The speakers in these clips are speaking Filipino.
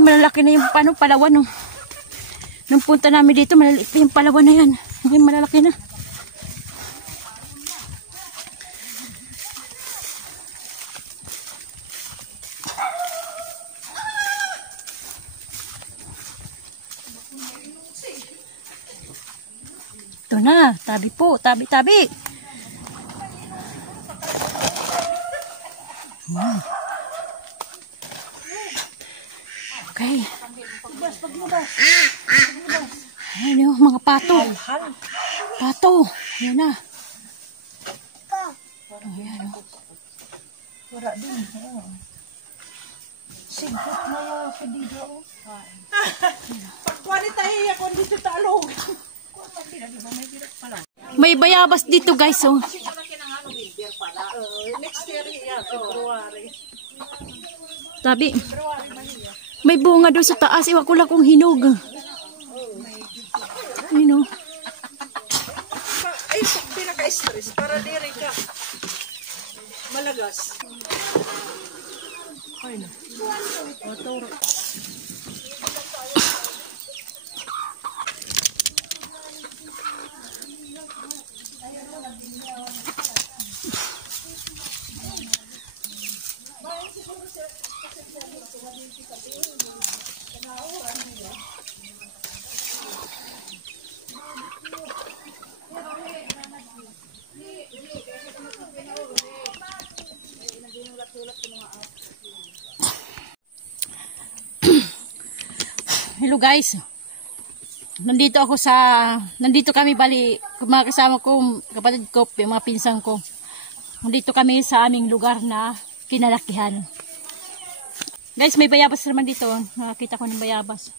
Ay, malalaki na yung palawan, no. Nung punta namin dito, malaliit pa yung palawan na yan. Ay, malalaki na. Ito na, tabi po, tabi. Okay. Ayan yung mga pato. Pato. Ayan na. Ayan o. Wala din. Sigot na yung pedido. Pagkuanita hiya kung dito talong. May bayabas dito guys, oh. Next year hiya, February. Tabi. May bunga doon sa taas. Iwan ko lang kung hinog. Ayun, oh. Ay, pinaka-stress para diri ka. Malagas. Ay na. Otoro. Hello guys. Nandito kami bali, mga kasama ko, kapatid ko, yung mga pinsang ko. Nandito kami sa aming lugar na kinalakihan. Guys, may bayabas naman dito. Nakakita ko ng bayabas.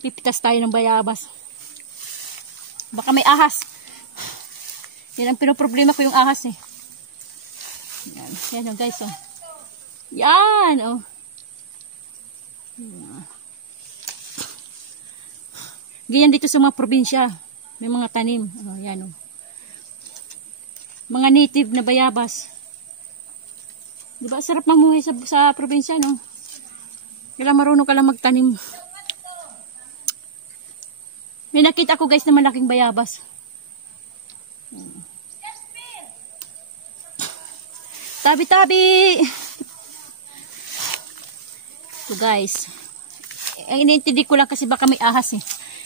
Pipitas tayo ng bayabas. Baka may ahas. Yan ang pinoproblema ko, yung ahas eh. Yan yung guys, oh. Yan, oh. Ganyan dito sa mga probinsya. May mga tanim. Oh, yan, oh. Mga native na bayabas. Diba, sarap mamuhay sa probinsya, no? Kailangan marunong ka lang magtanim. May nakita ko guys na malaking bayabas. Tabi-tabi! Ito guys. Ang iniintindi ko lang kasi baka may ahas eh.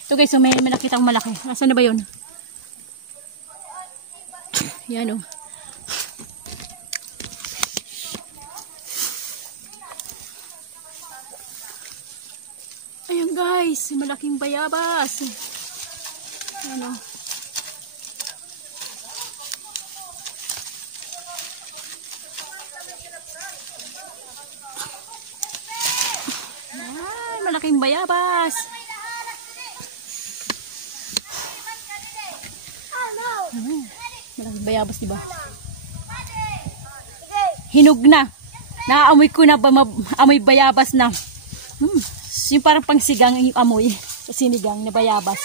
Ito guys, so may nakita akong malaki. Nasaan na ba yun? Yan, oh. Ayan guys, malaking bayabas. Yan, oh. Ay, malaking bayabas. Malaking bayabas, diba? Hinog na. Naamoy ko na amoy bayabas na. Yung parang pangsigang yung amoy. Sa sinigang na bayabas.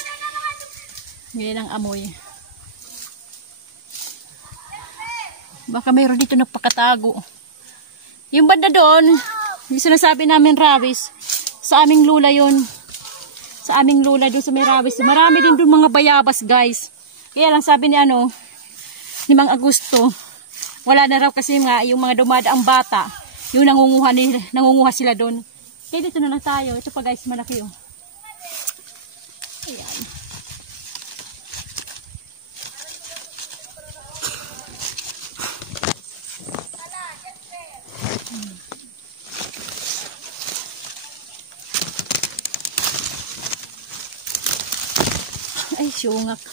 Ngayon ang amoy. Baka mayroon dito nagpakatago. Yung banda doon, yung sinasabi namin rabis, sa aming lula yun. Sa aming lula doon sa may rabis. Marami din doon mga bayabas guys. Kaya lang sabi ni ni Mang Augusto, wala na raw kasi yung mga dumadaang bata, yung nangunguha sila doon. Kaya dito na lang tayo. Ito pa guys, malaki oh. Ayan. Ay, syungak.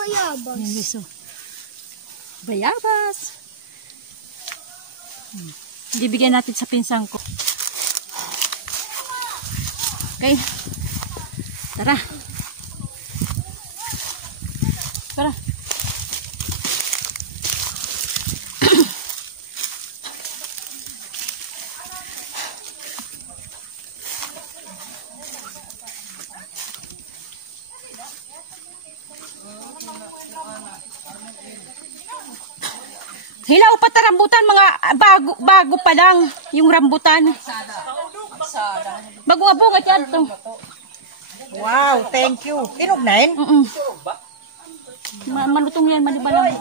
Bayabas. Ayan guys, oh. Bayabas. Bibigyan natin sa pinsang ko. Okay. Tara. Tara. Hilaw pa ta rambutan, mga bago pa lang yung rambutan. Bago nga bunga yan to. Wow, thank you. Tinog na yun? Malutong yan, malibalang.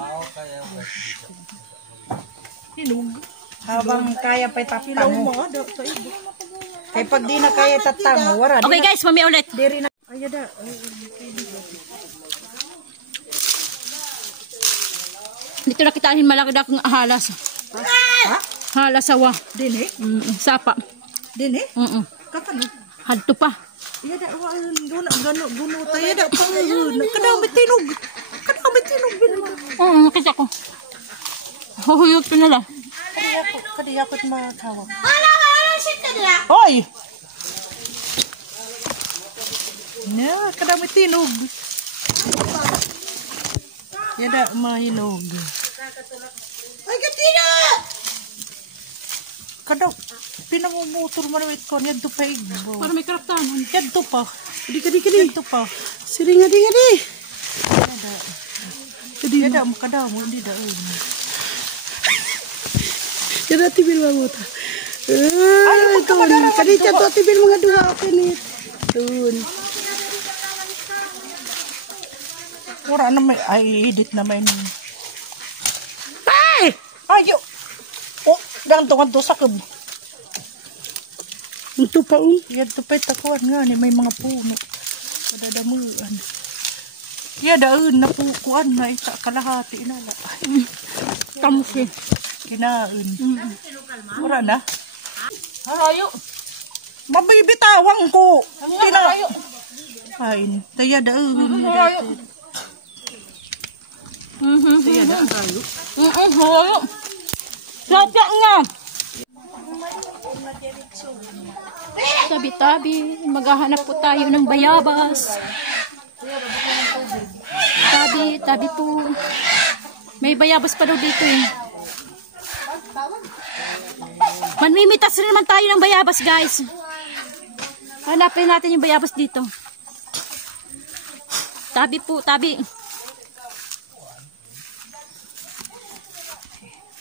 Habang kaya pa itatang mo. Kaya pag di na kaya itatang mo, wala. Okay guys, mamaya ulit. Diri na. Ayun da. Dito nakitaan malaki na akong halas. Ha? Halas sawa. Dini? Sapa. Dini? Kakano? Hadto pa. Iya da, gano tayo da, pangahun. Kadami tinog. Kadami tinog. Nakita ko. Huhuyot ko na lang. Kadiyakot matawag. Hoy! Na, kadami tinog. Yada, mahinog. Ay, katina! Kadaw, pinamumutor man ang itkon. Yan to pa igbo. Para may karaptanan. Yan to pa. Kadi. Yan to pa. Siring adi. Yada, makadaw mo. Hindi da. Yada tibil mo ta. Ay, tun. Kadi to tibil mga duha pinit. Tun. Wala na may, ay, edit na may. Ay! Ayo! Oh, gantungan to sa kub. Ito pa Yan to pa itakuan nga ni may mga puno. Madadamuan. Yadaon na pukuan na ita kalahati inala. Kamusi. Kinain. Wala na. Harayo. Mabibitawang ko. Harayo. Kain. Taya daon. Harayo. Taya daon tayo. Harayo. Sapa nga. Tabi-tabi. Maghahanap po tayo ng bayabas. Tabi po. May bayabas pa daw dito eh. Manmimitas rin naman tayo ng bayabas guys. Hanapin natin yung bayabas dito. Tabi po, tabi.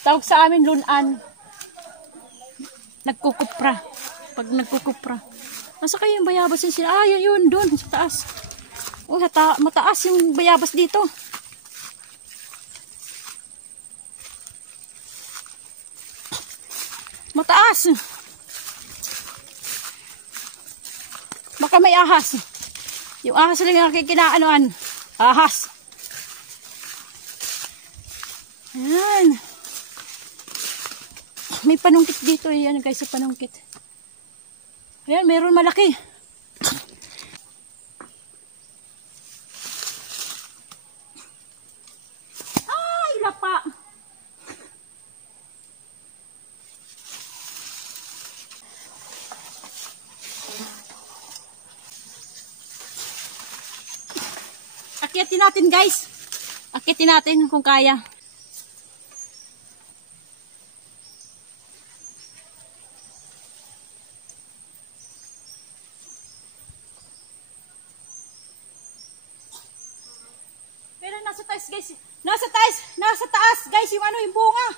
Tawag sa amin lunan. Nagkukupra. Pag nagkukupra. Nasa kayo yung bayabas yun sila? Ah, yun, doon, sa taas. Oh, mataas yung bayabas dito. Mataas. Baka may ahas. Yung ahas lang yung nakikinaanoan. Ahas. Ayan. May panungkit dito. Ayan guys, sa panungkit. Ayan, meron malaki. Ay, lapa. Akyatin natin guys. Akyatin natin kung kaya. Pero nasa taas guys. Nasa taas guys yung ano yung bunga.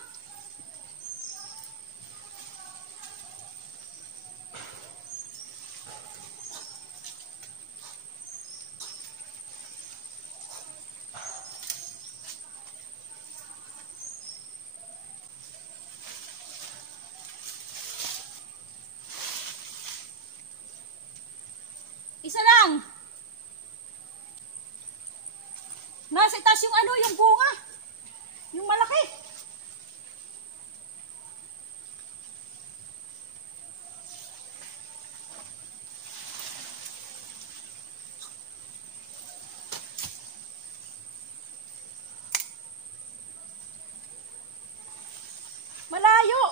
Isa lang. Nasa itaas yung ano, yung bunga. Yung malaki. Malayo.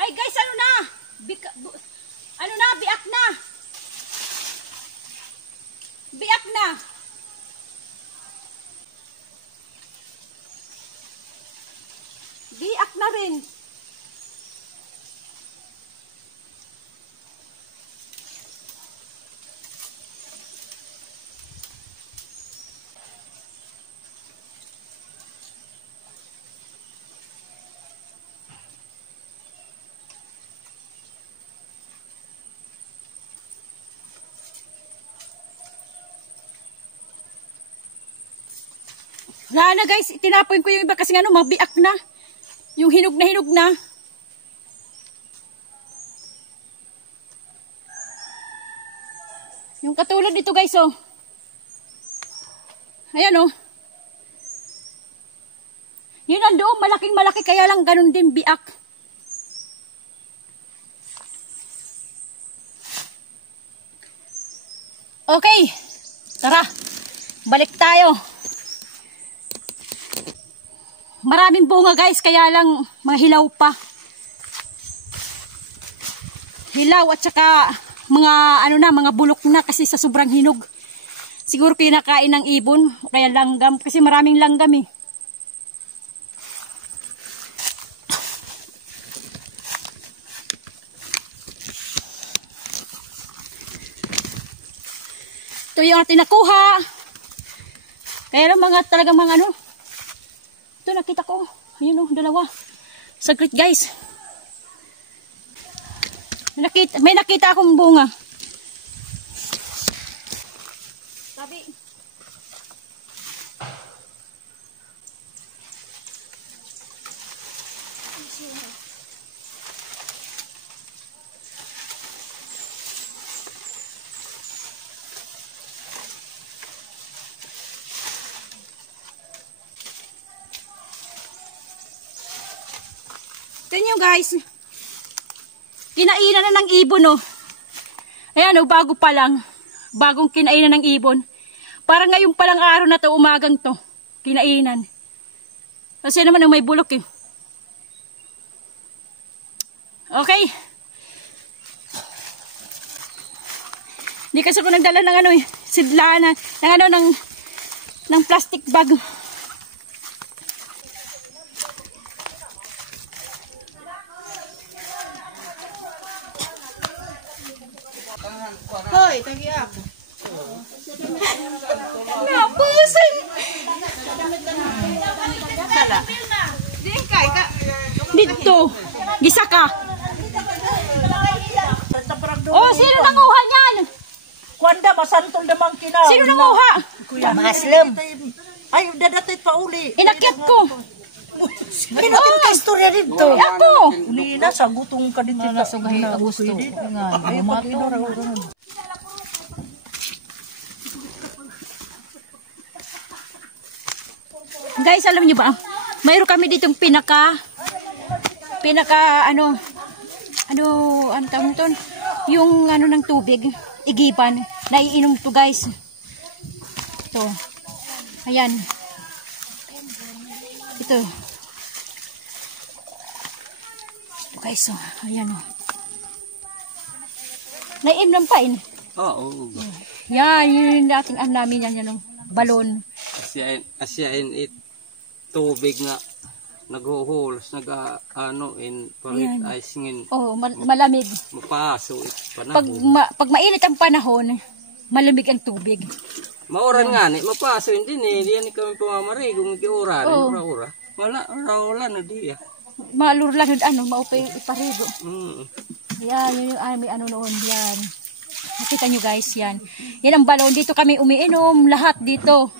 Ay guys, ano na? Biak na. Biak na. Biak na rin. Wala na guys, tinapon ko yung iba kasi ano, mabiak na. Yung hinog na. Yung katulad dito guys, oh. Ayan, oh. Yun nandoon, malaking malaki, kaya lang ganun din biak. Okay, tara, balik tayo. Maraming bunga guys, kaya lang mga hilaw pa. Hilaw at saka mga ano na, mga bulok na kasi sa sobrang hinog. Siguro kinakain ng ibon, kaya langgam, kasi maraming langgam eh. Ito yung ating nakuha. Kaya lang mga talagang mga ano. Ito nakita ko. Ayun o, dalawa. Saglit guys. May nakita akong bunga. Sabi. Tingnan nyo guys. Kinainan na ng ibon oh. Ayan oh, bago pa lang. Bagong kinainan ng ibon. Parang ngayon palang araw na to, umagang to. Kinainan. Kasi naman ang may bulok eh. Okay. Hindi kasi ako nagdala ng ano eh, sidlanan, ng ano, ng plastic bag. Hoy, tagi ako. Napusin! Sala. Di kay ka. Dito. Gisa ka. Oh, sino nanguha niyan? Kwanda masantol namang kina. Sino nanguha? Kuya Maslam. Ay, dadatit pa uli. Inakyat ko. Kinatin ka istorya dito. Ako. Nina, sagutong ka din dito. Nasugahin na gusto. Ay, Guys, alam niyo ba? Mayroon kami ditong pinaka ano tawag nito? Yung ano ng tubig, igiban. Naiinom to guys. Ito. Ayan. Ito. Ito guys, oh. Ayan oh. Naiinom pa in. Oo. Yan, yun yung dating namin yan, yung balon. Asyain it tubig nga naghuhulos, palit icingin. Oh, malamig. Mapaso it panahon. Pag mainit ang panahon, malamig ang tubig. Mauran nga ni, mapaso hindi ni, diyan kami pumamari kung iuran, ura-ura. Wala na diya. Malurlan ano, maupay iparigo. Mm. Yan, yun yung may ano noon, yan. Nakita nyo guys, yan. Yan ang balon, dito kami umiinom, lahat dito.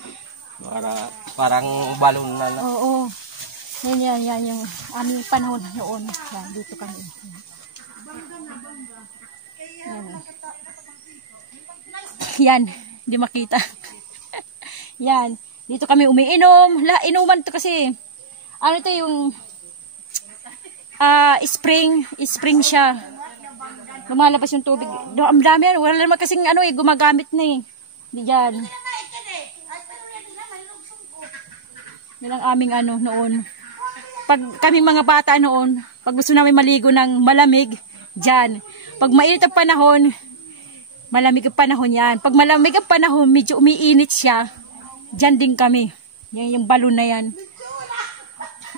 Parang balon na. Oo. Yan yung aming panahon noon. Yan, dito kami. Yan, hindi makita. Yan, dito kami umiinom. Inuman to kasi, ano to yung spring siya. Lumalabas yung tubig. Ang dami yan. Wala naman kasing ano gumagamit na eh. Diyan. Yan ang aming ano noon. Pag kami mga bata noon, pag gusto namin maligo ng malamig, dyan. Pag mainit ang panahon, malamig ang panahon yan. Pag malamig ang panahon, medyo umiinit siya, dyan din kami. Yan yung balon na yan.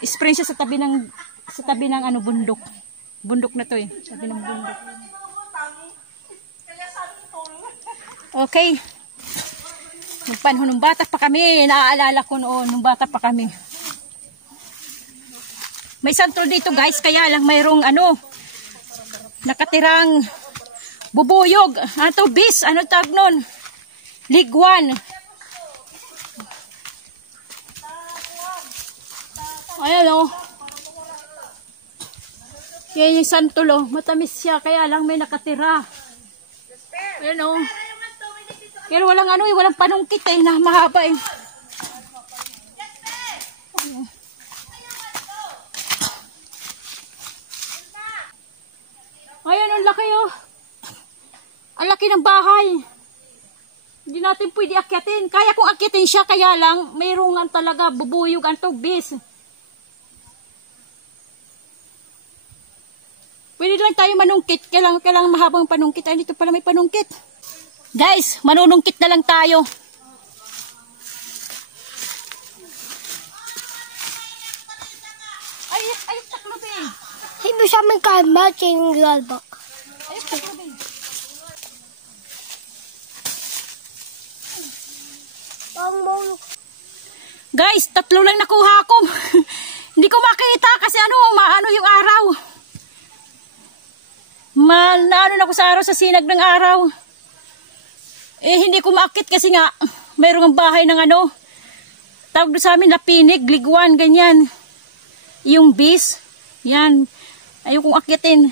Spring siya sa tabi ng ano, bundok. Bundok na to eh. Tabi ng bundok. Okay. Nung panahon, nung bata pa kami, naaalala ko noon, nung bata pa kami. May santol dito guys, kaya lang mayroong ano, nakatirang bubuyog. Ano to, bis? Ano tag nun? Ligwan. Ayan o. Yan yung santol o. Matamis siya. Kaya lang may nakatira. Ayan o. Pero walang ano eh. Walang panungkit eh. Na mahaba eh. Ayan, ang laki oh. Ang laki ng bahay. Hindi natin pwede akyatin. Kaya kung akyatin siya, kaya lang, mayroongan talaga bubuyog ang tubis. Pwede lang tayo manungkit. Kailangan mahabang panungkit. Ay, dito pala may panungkit. Guys, manunungkit na lang tayo. Ay, taklobe. Hindi siya may kalma, chingal ba? Ay, taklobe. Guys, 3 lang nakuha ko. Hindi ko makita kasi maano yung araw. Naano na ko sa araw, sa sinag ng araw. Eh, hindi ko maakit kasi nga, mayroong bahay ng tawag doon sa amin, lapinig, ligwan, ganyan. Yung bis, yan. Ayaw kong akitin.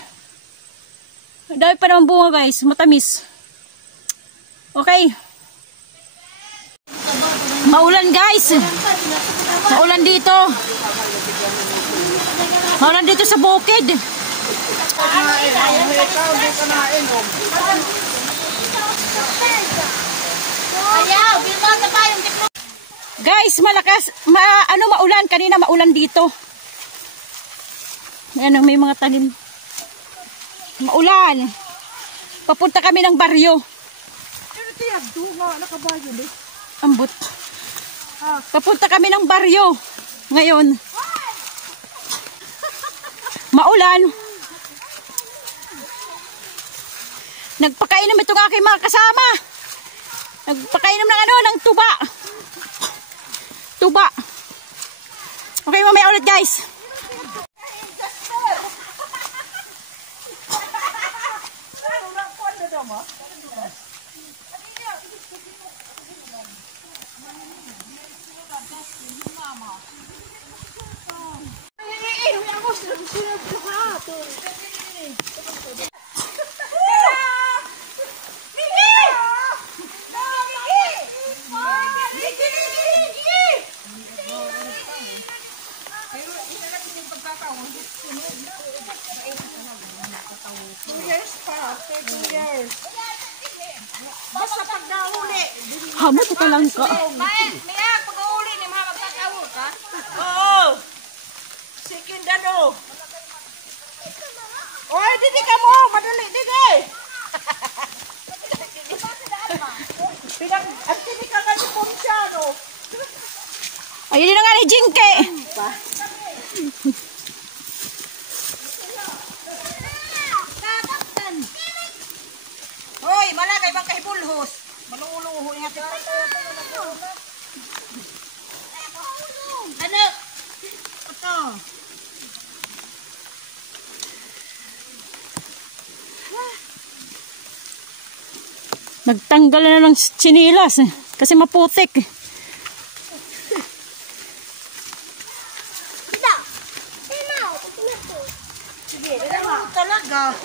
Dahil pa naman bunga guys, matamis. Okay. Maulan guys. Maulan dito. Maulan dito sa bukid. Guys, malakas. Maulan. Kanina maulan dito. Ayan, may mga tanim. Maulan. Papunta kami ng baryo. Ambot. Papunta kami ng baryo ngayon. Maulan. Nagpakainom itong aking mga kasama. Nagpakainom ng tuba. Tuba. Okay, mamaya ulit guys. Hamot ito lang ka. Maya, pag-uuli ni mga magkakawul ka? Oo. Sikin gano. Oy, didi ka mo. Madali, didi. At didi ka nga ni Pomsyano. Ayun din na nga ni Jinke. Hoy, malagay bang kahibulhos? Maluluho nga ito. Ano? Ito. Nagtanggal na ng tsinilas kasi maputik. Sige, talaga.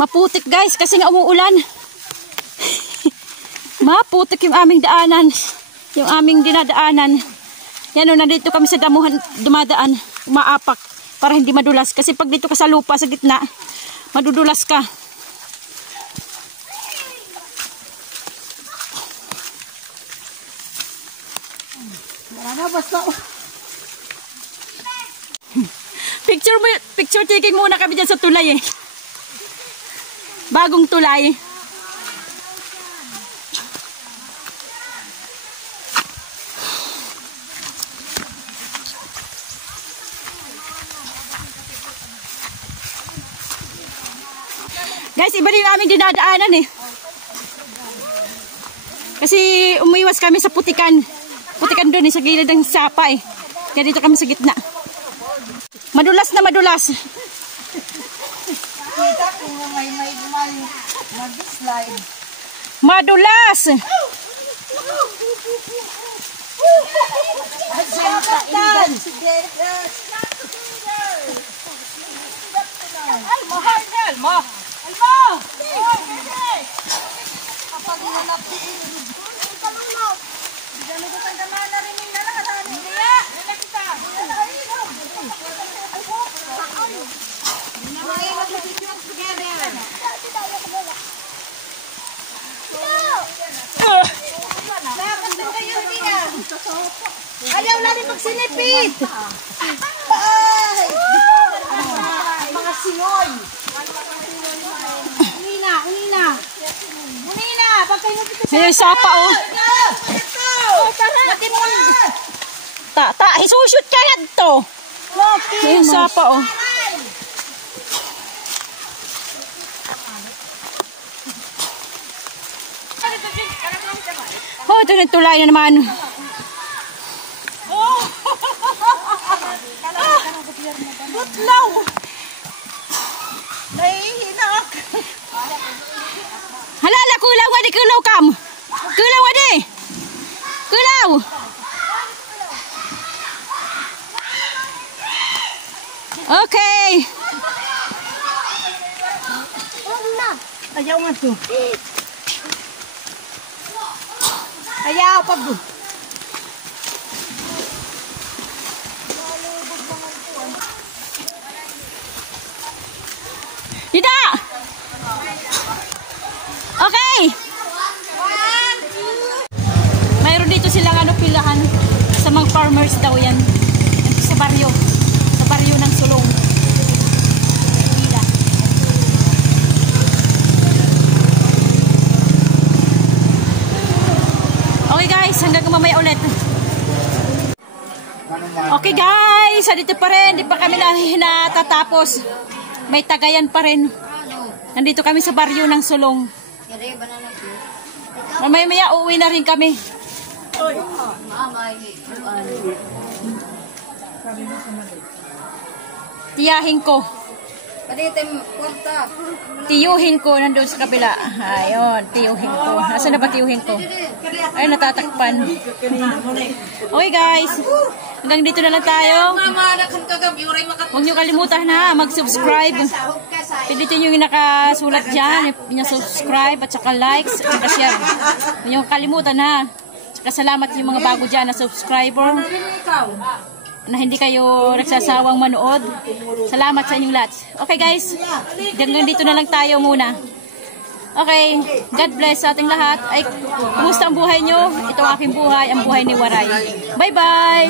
Maputik guys kasi nga umuulan. Maputik yung aming daanan. Yung aming dinadaanan. Yan o, nandito kami sa damuhan dumadaan. Umaapak para hindi madulas. Kasi pag dito ka sa lupa sa gitna, madudulas ka. Picture taking muna kami dyan sa tulay eh. Bagong tulay. Guys, iba din namin dinadaanan eh. Kasi umiwas kami sa putikan. Putikan doon eh, sa gilid ng sapa eh. Kaya dito kami sa gitna. Madulas na madulas. makita kung may mag-slide. Madulas! Almo, Almo! Kapag nanap si Kalunok. Diyan ko tayo naman narinig na lang. Hindi. Ayaw na rin magsinipid. Mga siyoy. Unina. May sapa oh. Ta, isushoot ka yan to. May sapa oh. Oh, ito na tulay na naman. Butlaw. Nahihinak. Halala, kulaw nga di, kulaw kam. Kulaw nga di. Kulaw. Okay. Ayaw nga to. Ayaw pag. Dida. Okay. Mayroon dito silang pilahan sa mga farmers daw yan. Sa baryo. Sa baryo ng Sulong. Pila. Okay guys, hanggang mamaya ulit. Okay guys, dito pa rin. Di pa kami natatapos. May tagayan pa rin. Nandito kami sa baryo ng Sulong. Mamaya uuwi na rin kami. Tiyahin ko. Tiyuhin ko nandun sa kabila. Ayun, tiyuhin ko. Nasaan na ba tiyuhin ko? Ay, natatakpan. Okay guys, hanggang dito na lang tayo. Huwag nyo kalimutan na mag-subscribe. Pindutin nyo yung nakasulat dyan, yung subscribe at saka likes at saka share. Huwag nyo kalimutan ha. Saka salamat yung mga bago dyan na subscriber na hindi kayo nagsasawang manood. Salamat sa inyong lahat. Okay guys, hanggang dito na lang tayo muna. Okay, God bless sa ating lahat. Ay, kumusta ang buhay nyo? Ito ang aking buhay, ang buhay ni Waray. Bye-bye!